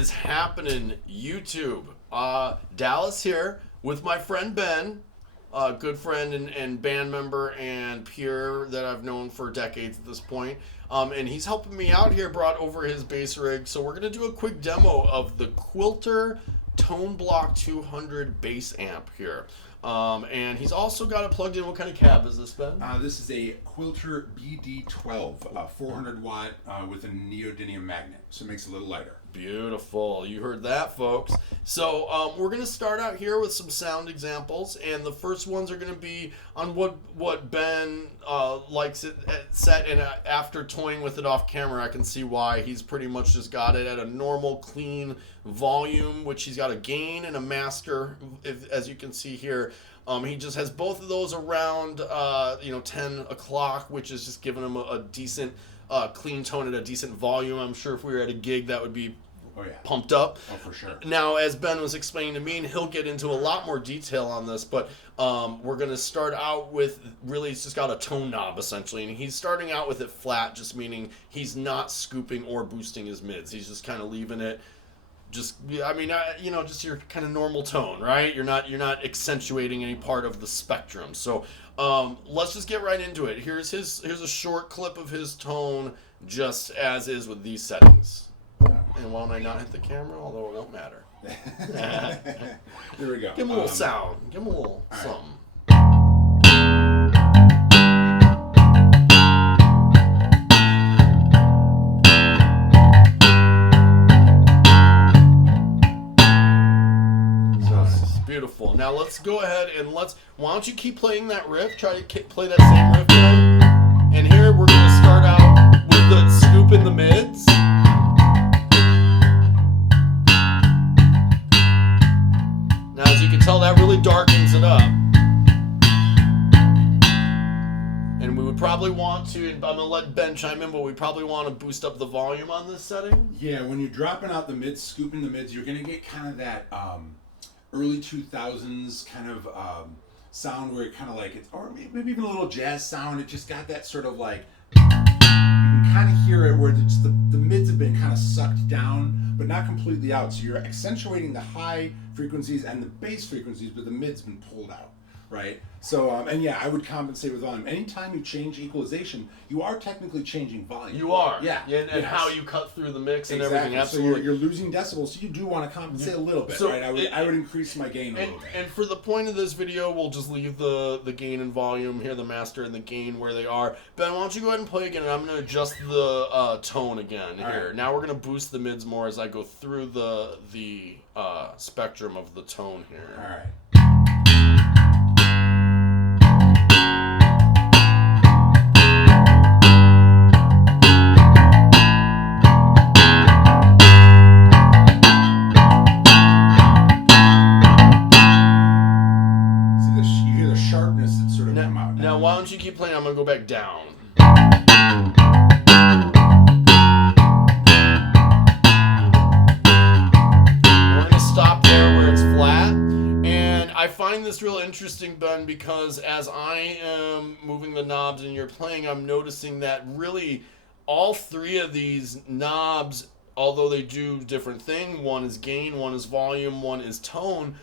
Is happening, YouTube? Dallas here with my friend Ben, good friend and band member and peer that I've known for decades at this point. And he's helping me out here, brought over his bass rig. So we're going to do a quick demo of the Quilter Toneblock 200 bass amp here. And he's also got it plugged in. What kind of cab is this, Ben? This is a Quilter BD12, 400 watt with a neodymium magnet, so it makes it a little lighter. Beautiful. You heard that, folks. So we're going to start out here with some sound examples, and the first ones are going to be on what Ben likes it set, and after toying with it off camera, I can see why. He's pretty much just got it at a normal, clean volume, which he's got a gain and a master, as you can see here. He just has both of those around 10 o'clock, which is just giving him a decent clean tone at a decent volume. I'm sure if we were at a gig, that would be pumped up. Oh, for sure. Now, as Ben was explaining to me, and he'll get into a lot more detail on this, but we're going to start out with, really, it's just got a tone knob, essentially, and he's starting out with it flat, just meaning he's not scooping or boosting his mids. He's just kind of leaving it just your kind of normal tone, right? You're not accentuating any part of the spectrum. So let's just get right into it. Here's a short clip of his tone, just as is with these settings. And why don't I not hit the camera? Although it won't matter. Here we go. Give him a little sound. Give him a little something. Beautiful. Now let's go ahead and why don't you keep playing that riff? Try to play that same riff then. And here we're going to start out with the scoop in the mids. Now as you can tell, that really darkens it up. And we would probably want to, I'm going to let Ben chime in, but we probably want to boost up the volume on this setting. Yeah, when you're dropping out the mids, scooping the mids, you're going to get kind of that early 2000s kind of sound where it kind of like it's, or maybe even a little jazz sound. It just got that sort of like, you can kind of hear it where the mids have been kind of sucked down, but not completely out. So you're accentuating the high frequencies and the bass frequencies, but the mid's been pulled out, right? So, and yeah, I would compensate with volume. Anytime you change equalization, you are technically changing volume. You are. Yeah. And yes. How you cut through the mix and exactly. everything. Absolutely. So you're losing decibels, so you do want to compensate a little bit, right? I would increase my gain a little bit. And for the point of this video, we'll just leave the gain and volume here, the master and the gain where they are. Ben, why don't you go ahead and play again, and I'm going to adjust the tone again here. Right. Now we're going to boost the mids more as I go through the spectrum of the tone here. All right. Now, why don't you keep playing? I'm going to go back down. We're going to stop there where it's flat. And I find this real interesting, Ben, because as I am moving the knobs and you're playing, I'm noticing that really all three of these knobs, although they do different things, one is gain, one is volume, one is tone,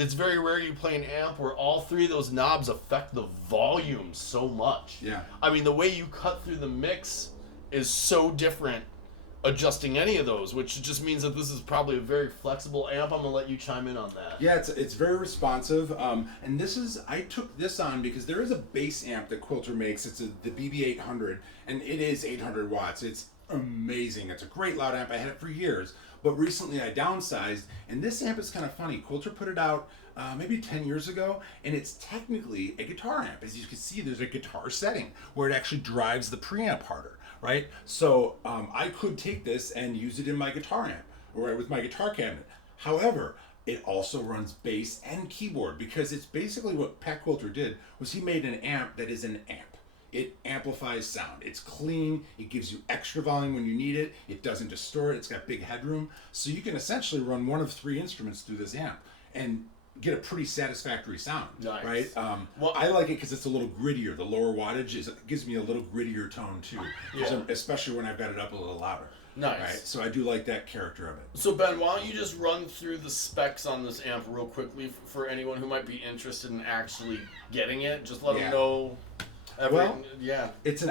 it's very rare you play an amp where all three of those knobs affect the volume so much. Yeah. I mean, the way you cut through the mix is so different adjusting any of those, which just means that this is probably a very flexible amp. I'm going to let you chime in on that. Yeah, it's very responsive. And I took this on because there is a bass amp that Quilter makes. It's the BB800, and it is 800 watts. It's amazing. It's a great loud amp. I had it for years. But recently I downsized, and this amp is kind of funny. Quilter put it out maybe 10 years ago, and it's technically a guitar amp. As you can see, there's a guitar setting where it actually drives the preamp harder, right? So I could take this and use it in my guitar amp, or with my guitar cabinet. However, it also runs bass and keyboard, because it's basically what Pat Quilter did, was he made an amp that is an amp. It amplifies sound. It's clean. It gives you extra volume when you need it. It doesn't distort. It's got big headroom. So you can essentially run one of three instruments through this amp and get a pretty satisfactory sound. Nice. Right? Well, I like it because it's a little grittier. The lower wattage gives me a little grittier tone too, Yeah. especially when I've got it up a little louder. Nice. Right? So I do like that character of it. So Ben, why don't you just run through the specs on this amp real quickly for anyone who might be interested in actually getting it? Just let them know. It's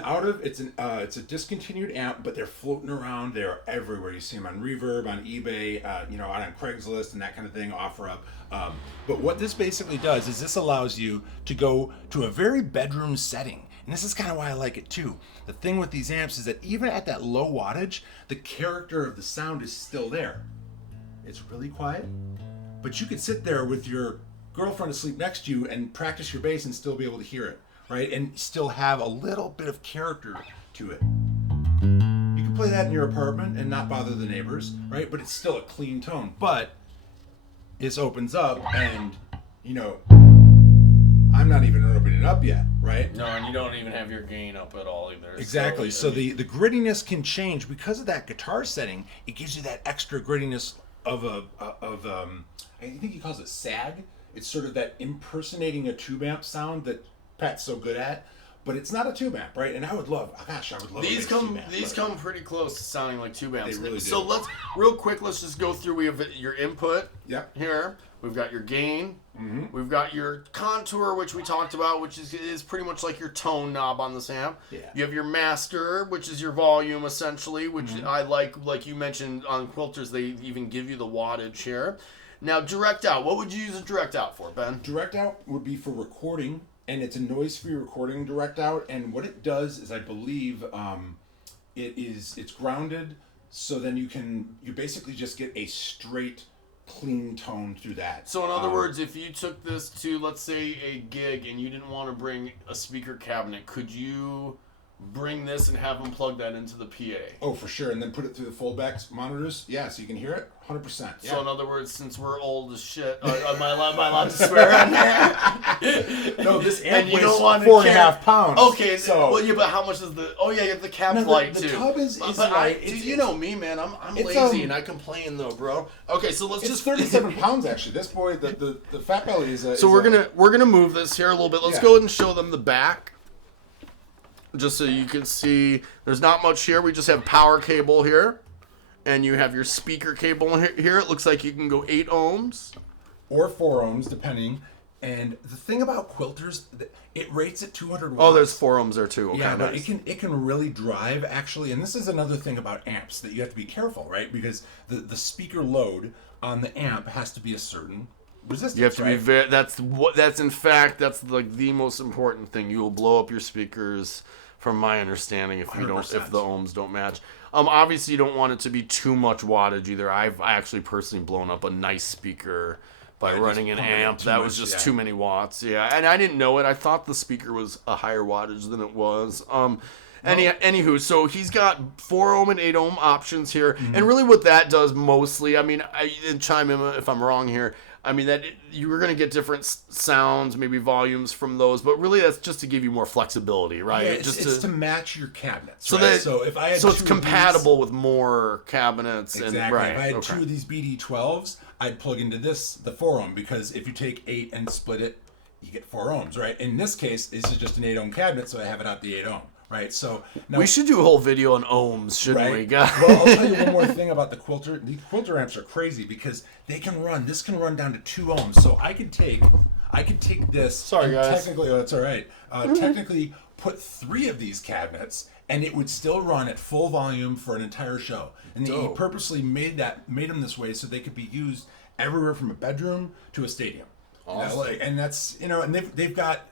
a discontinued amp, but they're floating around. They're everywhere. You see them on Reverb, on eBay, out on Craigslist and that kind of thing. Offer up. But what this basically does is this allows you to go to a very bedroom setting, and this is kind of why I like it too. The thing with these amps is that even at that low wattage, the character of the sound is still there. It's really quiet, but you could sit there with your girlfriend asleep next to you and practice your bass and still be able to hear it. Right, and still have a little bit of character to it. You can play that in your apartment and not bother the neighbors, right? But it's still a clean tone. But this opens up, and I'm not even opening it up yet, right? No, and you don't even have your gain up at all either. Exactly. So the grittiness can change because of that guitar setting. It gives you that extra grittiness of I think he calls it sag. It's sort of that impersonating a tube amp sound that Pat's so good at, but it's not a tube amp, right? And I would love these come pretty close to sounding like tube amps. They really do. So let's just go through. We have your input here. We've got your gain. Mm-hmm. We've got your contour, which we talked about, which is pretty much like your tone knob on this amp. Yeah. You have your master, which is your volume essentially, which I like you mentioned on Quilters, they even give you the wattage here. Now direct out. What would you use a direct out for, Ben? Direct out would be for recording. And it's a noise-free recording direct out, and what it does is, I believe, it's grounded, so then you basically just get a straight, clean tone through that. So in other words, if you took this to, let's say, a gig and you didn't want to bring a speaker cabinet, could you bring this and have them plug that into the PA? Oh, for sure, and then put it through the foldback monitors, so you can hear it, 100%. Yeah. So in other words, since we're old as shit, am I allowed to swear on here? No, this amp and you weighs don't want 4.5 pounds. Okay, so but how much is the? Oh yeah, you have the cab's light too. The tub is but light. You know me, man. I'm lazy and I complain though, bro. Okay, so let's it's just 37 pounds actually. This boy, the fat belly is. So we're gonna move this here a little bit. Let's go ahead and show them the back. Just so you can see, there's not much here. We just have power cable here. And you have your speaker cable here. It looks like you can go 8 ohms. Or 4 ohms, depending. And the thing about Quilters, it rates at 200 watts. Oh, there's 4 ohms there too. Okay, yeah, but nice. it can really drive, actually. And this is another thing about amps that you have to be careful, right? Because the speaker load on the amp has to be a certain resistance. You have to be very. That's like the most important thing. You will blow up your speakers, from my understanding, if 100%. If the ohms don't match. Obviously you don't want it to be too much wattage either. I've actually personally blown up a nice speker by running an amp that was just too many watts. Yeah, and I didn't know it. I thought the speaker was a higher wattage than it was. Anywho, so he's got 4 ohm and 8 ohm options here, and really what that does mostly, and chime in if I'm wrong here, that you were going to get different sounds, maybe volumes from those, but really that's just to give you more flexibility, right? Yeah, it's to match your cabinets. So right? So if I had it's compatible with more cabinets. Exactly. And right. If I had 2 of these BD12s, I'd plug into the 4 ohm, because if you take 8 and split it, you get 4 ohms, right? In this case, this is just an 8 ohm cabinet, so I have it out the 8 ohm. Right, so now, we should do a whole video on ohms, shouldn't we, guys? Well, I'll tell you one more thing about the Quilter. The Quilter amps are crazy because this can run down to 2 ohms. So I could take this. Sorry, guys. Technically, that's all right. Technically, put 3 of these cabinets, and it would still run at full volume for an entire show. And he purposely made them this way so they could be used everywhere from a bedroom to a stadium. Awesome. And that's and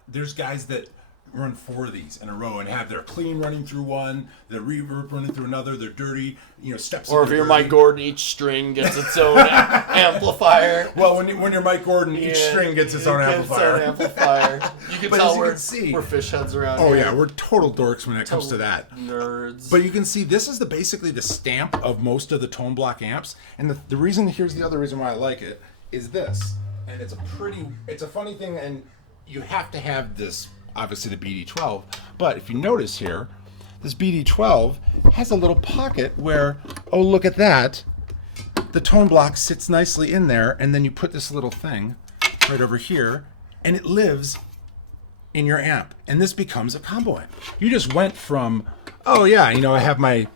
there's guys that run 4 of these in a row and have their clean running through one, their reverb running through another, their dirty, steps. Or if you're Mike Gordon, each string gets its own amplifier. Well, when you're Mike Gordon, each string gets its own amplifier. You can tell we're fish heads around here. Oh yeah, we're total dorks when it comes to that. Nerds. But you can see this is basically the stamp of most of the Toneblock amps, and the reason, here's the other reason why I like it, is this. And it's a funny thing, and you have to have this. Obviously the BD12, but if you notice here, this BD12 has a little pocket where, oh look at that, the Toneblock sits nicely in there, and then you put this little thing right over here, and it lives in your amp, and this becomes a combo amp. You just went from, oh yeah, I have my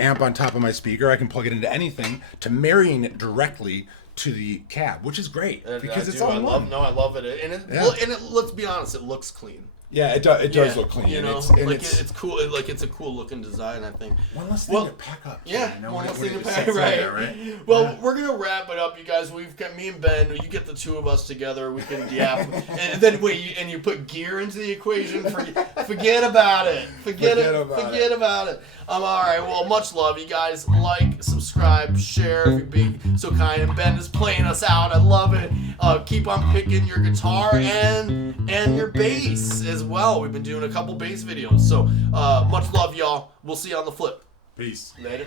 amp on top of my speaker. I can plug it into anything to marrying it directly to the cab, which is great because it's all in one. I love it, and let's be honest, it looks clean. Yeah, it does look clean. You know, it's cool. Like it's a cool looking design, I think. One less thing to pack up. Yeah, you know, one less when thing to it pack. sits Right. there, right. Well, we're gonna wrap it up, you guys. We've got me and Ben. You get the two of us together. We can and then you put gear into the equation. Forget about it. Forget about it. All right. Well, much love, you guys. Like, subscribe, share if you'd be so kind. And Ben is playing us out. I love it. Keep on picking your guitar and your bass as well. We've been doing a couple bass videos. So much love, y'all. We'll see you on the flip. Peace. Later.